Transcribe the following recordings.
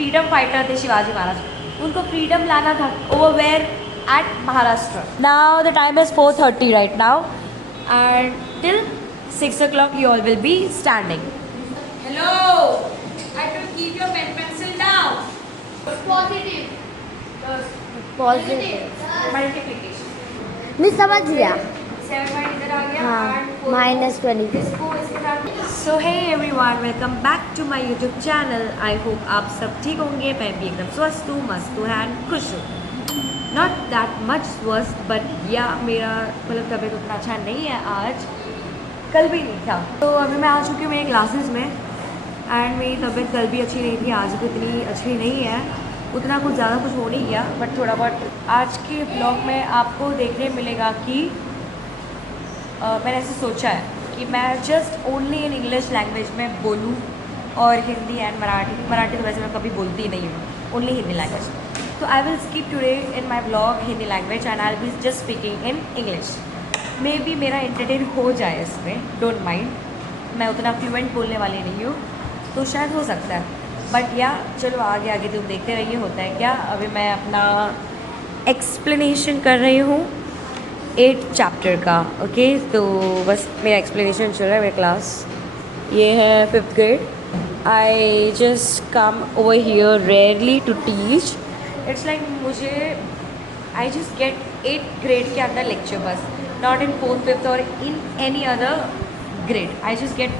Freedom fighter थे शिवाजी महाराज, उनको freedom लाना था over at Maharashtra. Now the time is 4:30 right now, and till 6 o'clock you all will be standing. Hello. I have to keep your pen pencil down. Positive Multiplication. मैं समझ गया 7 point इधर आ गया हाँ and 4 -20 इसको इसके साथ. So hey everyone, welcome back to my YouTube channel. I hope आप सब ठीक होंगे. मैं भी एकदम स्वस्थ हूँ, मस्त हूँ and खुश हूँ. Not that much स्वस्थ but yeah, मेरा मतलब तबीयत उतना अच्छा नहीं है आज, कल भी नहीं था. तो अभी मैं आ चुकी हूँ मेरी क्लासेस में एंड मेरी तबीयत कल भी अच्छी नहीं थी, आज भी इतनी अच्छी नहीं है. उतना कुछ ज़्यादा कुछ हो नहीं गया बट थोड़ा बहुत आज के ब्लॉग में आपको देखने मिलेगा कि मैंने ऐसे सोचा है कि मैं just only in English language में बोलूँ और हिंदी एंड मराठी तो वैसे मैं कभी बोलती ही नहीं हूँ, only Hindi language. So I will skip today in my vlog Hindi language and I'll be just speaking in English. Maybe मेरा entertain हो जाए इसमें, don't mind. मैं उतना fluent बोलने वाली नहीं हूँ तो शायद हो सकता है. बट या चलो आगे आगे तुम देखते रहिए होता है क्या. अभी मैं अपना एक्सप्लेनेशन कर रही हूँ 8th चैप्टर का. ओके तो बस मेरा एक्सप्लेनेशन चल रहा है. मेरा क्लास ये है 5th grade. I just come over here rarely to teach. It's like मुझे I just get 8th grade के अंदर लेक्चर बस, नॉट इन 4th 5th और in any other grade. I just get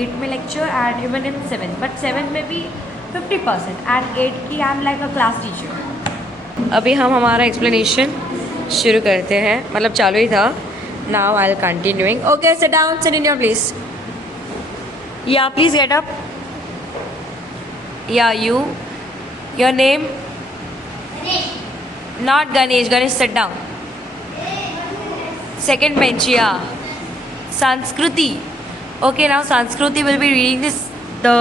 8 में lecture and even in 7th, but 7th में भी 50% and 8 की I am like a class teacher. अभी हम हमारा एक्सप्लेनेशन शुरू करते हैं, मतलब चालू ही था. Now I will continuing. Okay sit down, sit in your place. या प्लीज गेट अप. या you, your name? Not Ganesh. Ganesh, sit down. Second bench, yeah. Sanskriti. Okay, now Sanskriti will be reading the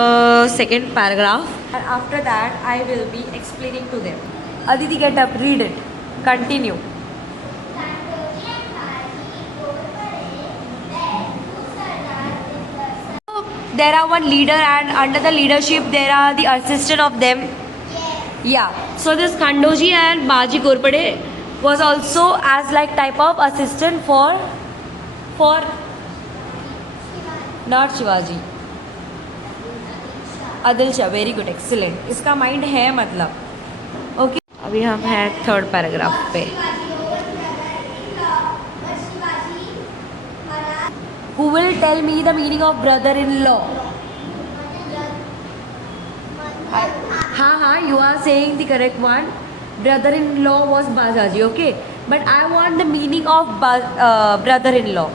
second paragraph, and after that I will be explaining to them. Aditi, get up, read it. Continue. There are one leader and under the leadership there are the assistant of them. Yeah, so this Khandoji and Baji Ghorpade was also as like type of assistant for not Shivaji, Adil Shah. Very good, excellent. इसका mind है मतलब. Okay अभी हम हैं 3rd paragraph पे. Who will tell me the meaning of brother-in-law? हाँ, you are saying the correct one. Brother-in-law was Bajaji, okay? But I want the meaning of brother-in-law.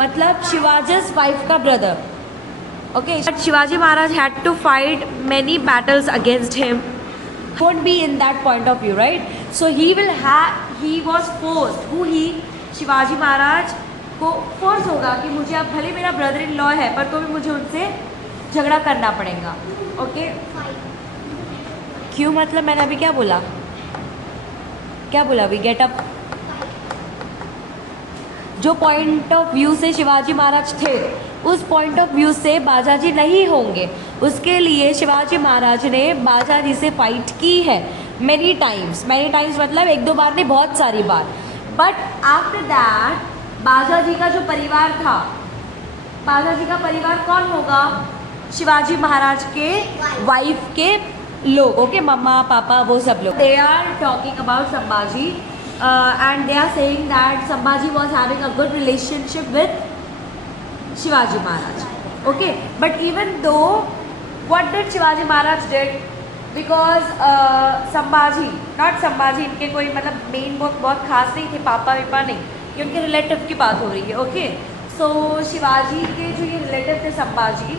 मतलब शिवाजी's wife का brother. Okay, but Shivaji Maharaj had to fight many battles against him. Won't be in that point of view, right? So he was forced. Shivaji Maharaj को force होगा कि मुझे अब भले मेरा brother in law है पर तो भी मुझे उनसे झगड़ा करना पड़ेगा. ओके क्यों, मतलब मैंने अभी क्या बोला अभी गेट अप. जो पॉइंट ऑफ व्यू से शिवाजी महाराज थे उस पॉइंट ऑफ व्यू से बाजाजी नहीं होंगे. उसके लिए शिवाजी महाराज ने बाजाजी से फाइट की है मैनी टाइम्स मतलब 1-2 बार नहीं, बहुत सारी बार. बट आफ्टर दैट बाजाजी का जो परिवार था, बाजाजी का परिवार कौन होगा? शिवाजी महाराज के वाइफ के लोग. ओके मम्मा पापा वो सब लोग. They are talking about Sambhaji and they are saying that Sambhaji was having a good relationship with Shivaji Maharaj. Okay but even though what did Shivaji Maharaj did, because Sambhaji इनके कोई मतलब मेन बहुत खास नहीं थे, पापा विपा नहीं, ये उनके रिलेटिव की बात हो रही है. ओके सो शिवाजी के जो ये रिलेटिव थे संभाजी,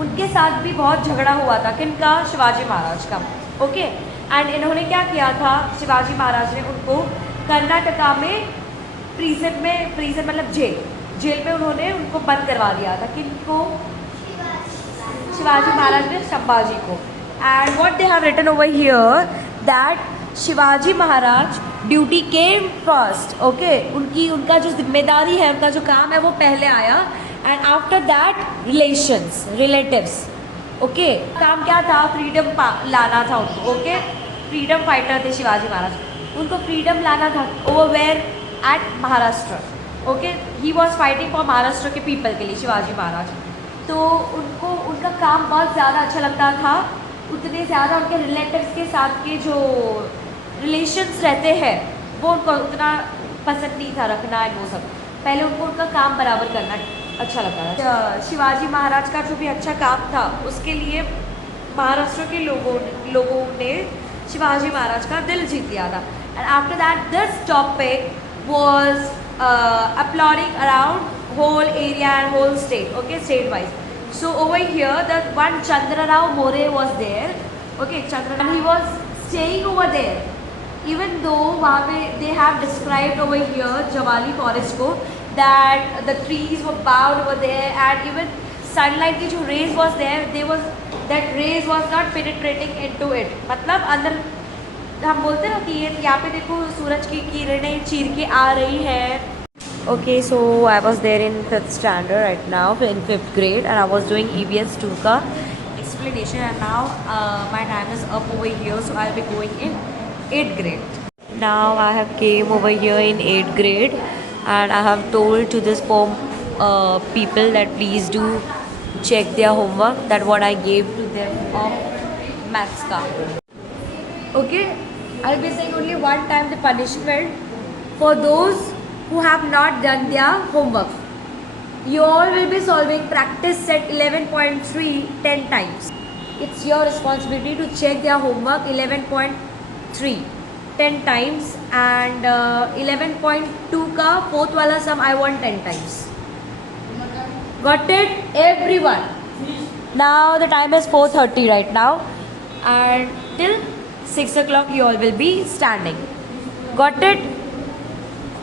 उनके साथ भी बहुत झगड़ा हुआ था. किनका? शिवाजी महाराज का. ओके एंड इन्होंने क्या किया था, शिवाजी महाराज ने उनको कर्नाटका में प्रीजन मतलब जेल में उन्होंने उनको बंद करवा दिया था. किनको? शिवाजी महाराज ने संभाजी को. And what they have written over here that Shivaji Maharaj duty came first. Okay उनका जो जिम्मेदारी है, उनका जो काम है वो पहले आया. And after that relations, relatives. Okay, काम क्या था? फ्रीडम लाना था उनको. ओके, फ्रीडम फाइटर थे शिवाजी महाराज. उनको फ्रीडम लाना था. Over where? At Maharashtra. Okay, he was fighting for Maharashtra के पीपल के लिए, शिवाजी महाराज. तो उनको उनका काम बहुत ज़्यादा अच्छा लगता था. उतने ज़्यादा उनके रिलेटिव्स के साथ के जो रिलेशंस रहते हैं वो उनको उतना पसंद नहीं था रखना एंड वो सब. पहले उनको उनका काम बराबर करना अच्छा लगता था. शिवाजी महाराज का जो भी अच्छा काम था उसके लिए महाराष्ट्र के लोगों ने शिवाजी महाराज का दिल जीत लिया था. And after that this topic was applauding around whole area and whole state, okay, state wise. So over here the one Chandra Rao More was there. Okay, Chandra, and he was staying over there, even though वहाँ पे they have described over here Jawali forest को that the trees were bowed over there and even sunlight की जो rays was there, that rays was not penetrating into it. मतलब अंदर हम बोलते हैं ना कि ये यहाँ पे देखो सूरज की किरणें चीर के आ रही है. Okay, so I was there in 5th standard right now, in 5th grade, and I was doing EVS 2 का explanation, and now my time is up over here, so I'll be going in 8th grade. Now I have came over here in 8th grade and I have told to this people that please do check their homework, that what I gave to them of maths ka. Okay, I'll be saying only one time the punishment for those who have not done their homework. You all will be solving practice set 11.3 10 times. It's your responsibility to check their homework 11.3 10 times and 11.2 ka 4th wala sum I want 10 times. Got it? Everyone. Now the time is 4:30 right now and till 6 o'clock you all will be standing. Got it?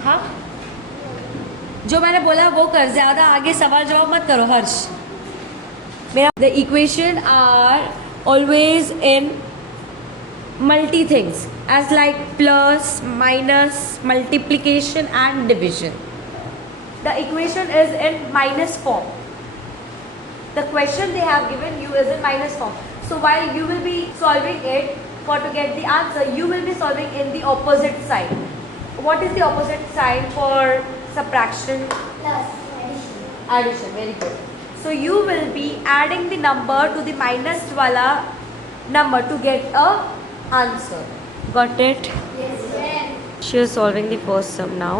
हाँ, जो मैंने बोला वो कर, ज़्यादा आगे सवाल जवाब मत करो हर्ष. मेरा the equation are always in multi things as like plus, minus, multiplication and division. The equation is in minus form. The question they have given you is in minus form. So while you will be solving it, for to get the answer, you will be solving in the opposite side. What is the opposite sign for subtraction? Plus. Addition. Addition. Very good. So you will be adding the number to the minus wala number to get a answer. Got it? Yes, sir. She is solving the first sum now.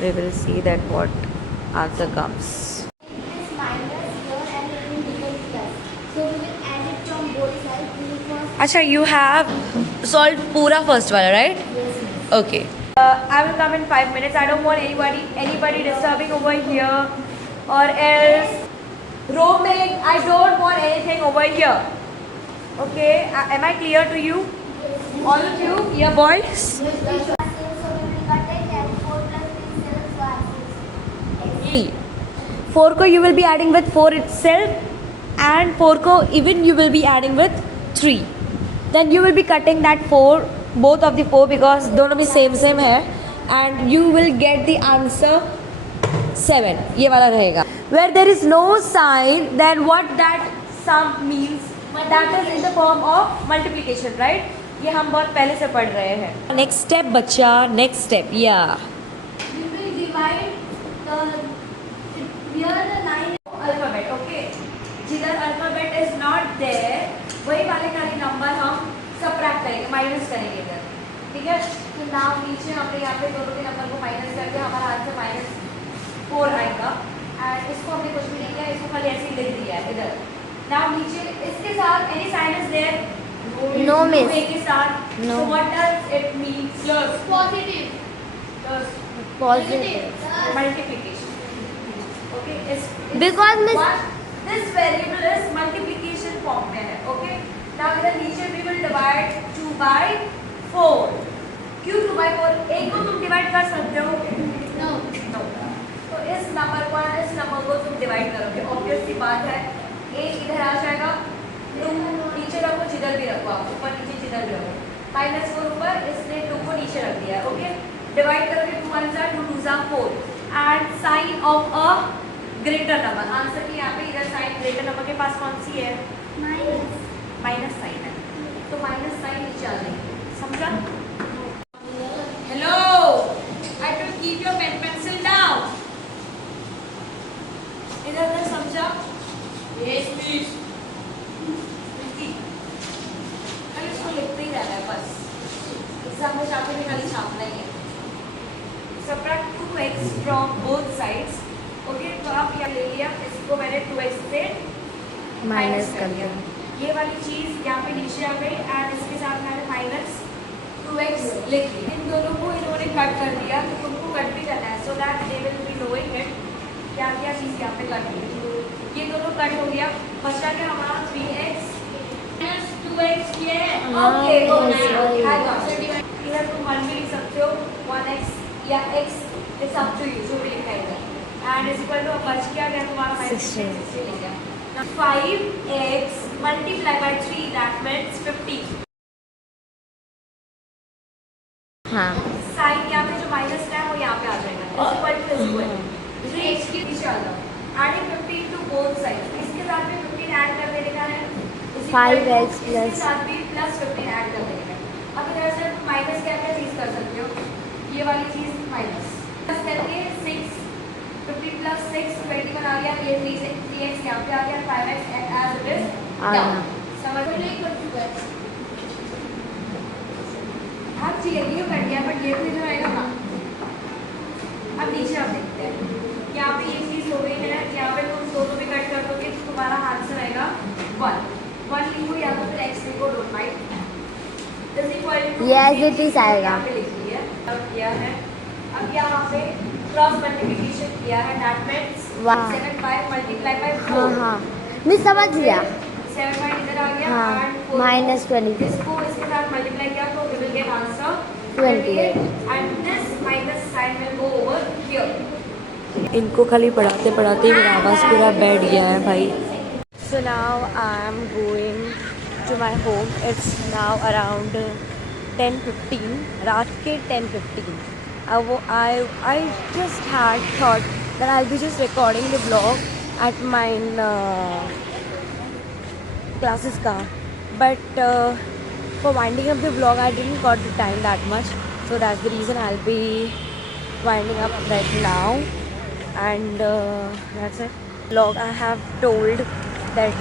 We will see that what answer comes. This minus here and it will become plus. So we will add it from both sides. We will first. Acha, you have solved pura first wala, right? Yes, ma'am. Okay. I will come in 5 minutes. I don't want anybody disturbing over here or else roaming. I don't want anything over here. Okay, am I clear to you? All of you? Yeah, boys? So we will cut it and 4 plus 3 is 7. 4 ko you will be adding with 4 itself and 4 ko even you will be adding with 3. Then you will be cutting that 4, both of the 4 because दोनों भी same है and you will get the answer 7. ये वाला रहेगा. Where there is no sign, then what that sum means, that is in the form of multiplication, right? ये हम बहुत पहले से पढ़ रहे हैं. Next step बच्चा, next step, yeah. We will divide the here the 9 Alphabet, okay. जिधर alphabet is not there, वही वाले खाली नंबर हम सबट्रैक्ट करेंगे, माइनस करेंगे इधर. ठीक है, तो नाम नीचे हमने यहाँ पे दोनों के नंबर को माइनस करके हमारा आंसर -4 आएगा. एंड इसको हमने कुछ भी नहीं किया, इसको खाली ऐसे ही लिख दिया है इधर. नाम नीचे इसके साथ any sign is there? No, miss. के साथ. No. So what does it mean? Plus. positive. Plus. Positive. Multiplication. Okay. Because miss. This variable is multiplication form में है. Okay. Now इधर नीचे we will divide 2 by 4. क्यों 2 by 4? एक को तुम डिवाइड कर सकते हो? No. No. तो इस नंबर को तुम डिवाइड करोगे. ऑब्वियस सी बात है. एक इधर आ जाएगा. तुम नीचे रखो, जिधर भी रखो, आप ऊपर नीचे जिधर भी रखो. -4 ऊपर, इसने 2 को नीचे रख दिया है. ओके. डिवाइड करोगे 2 1 2 2 4 and sign of a greater number answer के यहाँ पे इधर साइड ग्रेटर नंबर के पास कौन सी है? माइनस साइन है, तो माइनस साइन नीचे आ जाएगी, समझा? Hello, I will keep your pen pencil down. इधर उधर समझा? Yes please. खाली इसको लिखते ही रहना है बस, एग्जाम में जाके भी खाली छापना ही है। Subtract 2x from both sides. Okay, तो आप यहाँ ले लिया, इसको मैंने 2x से माइनस कर दिया। ये वाली चीज़ यहाँ पे नीचे आ गई एंड इसके साथ मैंने माइनस 2x लिख दिया। इन दोनों को इन्होंने कट कर दिया, तो तुमको कट भी करना है, so that they will be knowing it क्या क्या चीज़ यहाँ पे कट हुई। ये दोनों कट हो गया, बचा क्या हमारा 3x माइनस 2x ये है। ओके, इधर तुम 1 भी लिख सकते हो, 1x या x it's up to you, जो भी लिखा है इधर। एंड इस पर तो बच क्या गया तुम्हारा माइनस 16 लिख गया। 5x multiply by 3 that means 50। हाँ साइन यहाँ पे जो माइनस है वो यहाँ पे आ जाएगा, इक्वल टू इक्वल 3x के पीछे आ जाओ। एडिंग 15 टू बोथ साइड्स, इसके साथ भी 15 ऐड कर देने का है, 5x इसके साथ भी प्लस 15 ऐड कर देने का है। अब इधर से माइनस क्या क्या चीज़ कर सकते हो, ये वाली चीज़ माइनस प्लस करके 6 50 प्लस 6 21 आ गया, ये 3x यहाँ पे आ गया, 5x as it is down. समझ में नहीं कर चुका है आप, ठीक है ये कर दिया, बट ये भी जो रहेगा ना। अब नीचे आप देखते हैं, यहाँ पे ये चीज़ हो गई है, यहाँ पे तुम दोनों भी कट कर दोगे तो तुम्हारा आंसर आएगा 1 लिखो या तो फिर x लिखो, don't mind. Yes, it is आएगा। यहाँ पे लिख लिया, अब किया है। अब यहाँ पे क्रॉस मल्टीप्लिकेशन किया है, that means 7 by multiply by 4। हाँ हाँ मैं समझ गया। 7 बाय इधर आ गया हाँ, एंड 4 -20। इसको इसके साथ मल्टीप्लाई किया तो we will get answer 28 and this minus sign will go over here. इनको खाली पढ़ाते पढ़ाते मेरा आवाज़ पूरा बैठ गया है भाई। So now I am going to my home. It's now around 10:15. रात के 10:15. I just had thought that I'll be just recording the vlog at my classes ka. But for winding up the vlog, I didn't got the time that much. So that's the reason I'll be winding up right now. And that's it. Vlog I have told that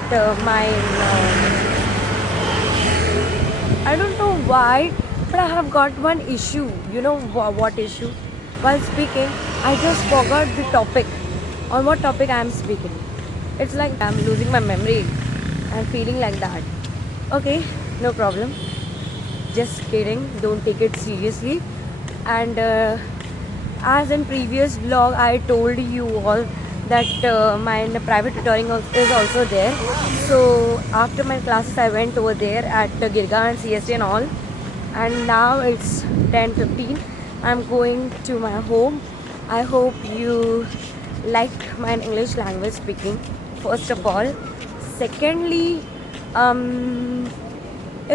I don't know why, but I have got one issue. You know what issue? While speaking, I just forgot the topic. On what topic I am speaking. It's like I'm losing my memory. I'm feeling like that. Okay, no problem. Just kidding. Don't take it seriously. And as in previous vlog, I told you all that my private tutoring is also there. So after my classes I went over there at Girga and CST and all, and now it's 10:15. I'm going to my home. I hope you liked my English language speaking, first of all. Secondly,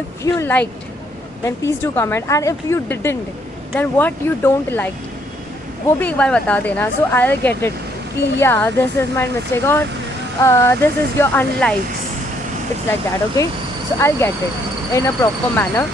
if you liked, then please do comment, and if you didn't, then what you don't like वो भी एक बार बता देना, so I'll get it कि yeah this is my mistake or this is your unlikes, it's like that. Okay, so I'll get it in a proper manner.